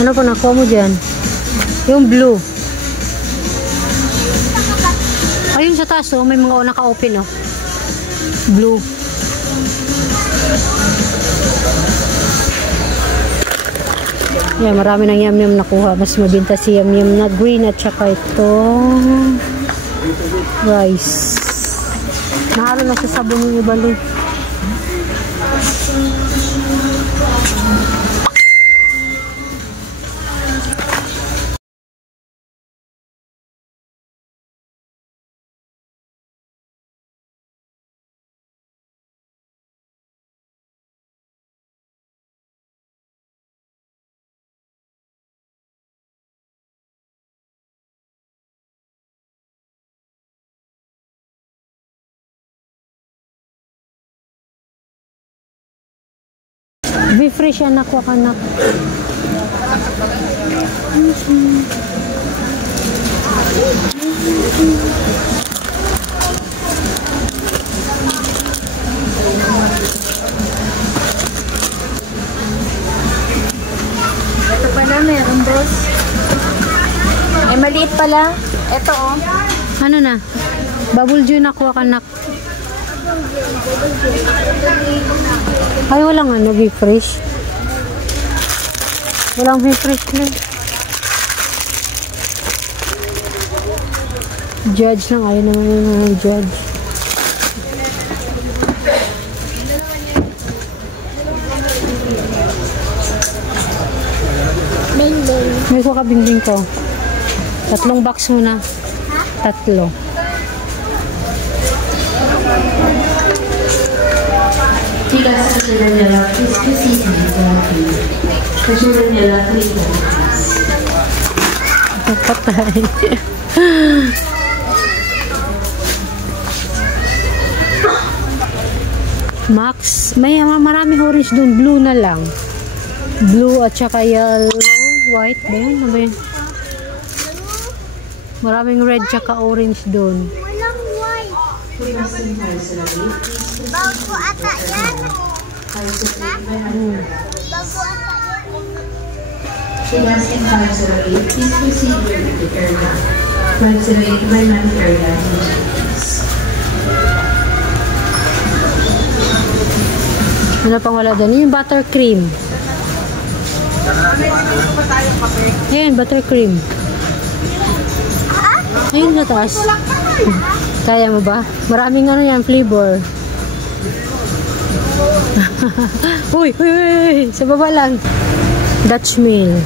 Ano pa nakuha mo dyan? Yung blue. Ayun sa taas, oh. May mga naka-open, oh. Blue. Yeah, marami ng yum-yum nakuha. Mas mabinta si yum-yum na green at saka itong rice. Nahalo na sa sabon yung ibalik. Be fresh anak ko anak. Ito pala meron boss. Eh maliit pala. Ito oh. Ano na? Bubble dew na kuha anak. Ay, walang ano, be fresh. Walang be fresh na. Judge lang. Ayaw naman yung judge. May kuha ka bingding ko. 3 box muna. 3. Patay. Max, may maraming orange dun. Blue na lang. Blue at saka yellow, white. Ba yan? Ano ba yan? Maraming red tsaka orange dun. Walang white. Bago ata yan. Bago ata yan. 508, please proceed with the area. 508 by Ma'am Area. Ano pang wala doon? Yung buttercream. Ayan, buttercream. Ayun sa taas. Kaya mo ba? Maraming ano yan, flavor. Uy, uy, uy, sa baba lang. Dutch Mill.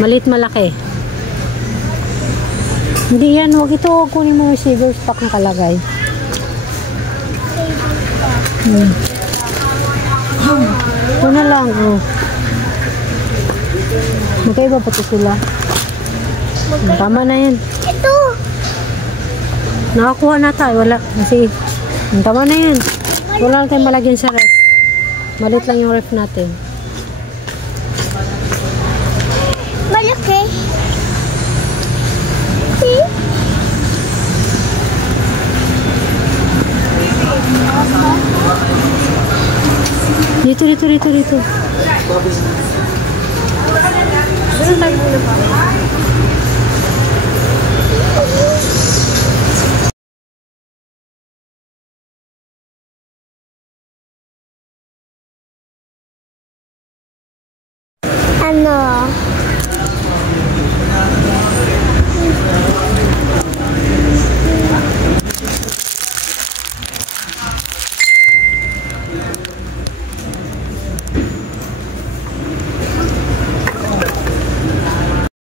Malit malaki. Hindi yan, huwag ito. Huwag kunin mo yung silver stock na kalagay. Ito na lang. Oh. Magkaiba pa ito sila. Tama na yan. Ito. Nakakuha na tayo. Wala. Kasi, tama na yan. Wala lang tayong malagyan sa ref. Malit lang yung ref natin. Malaki. Dito, dito, dito, dito. Ano?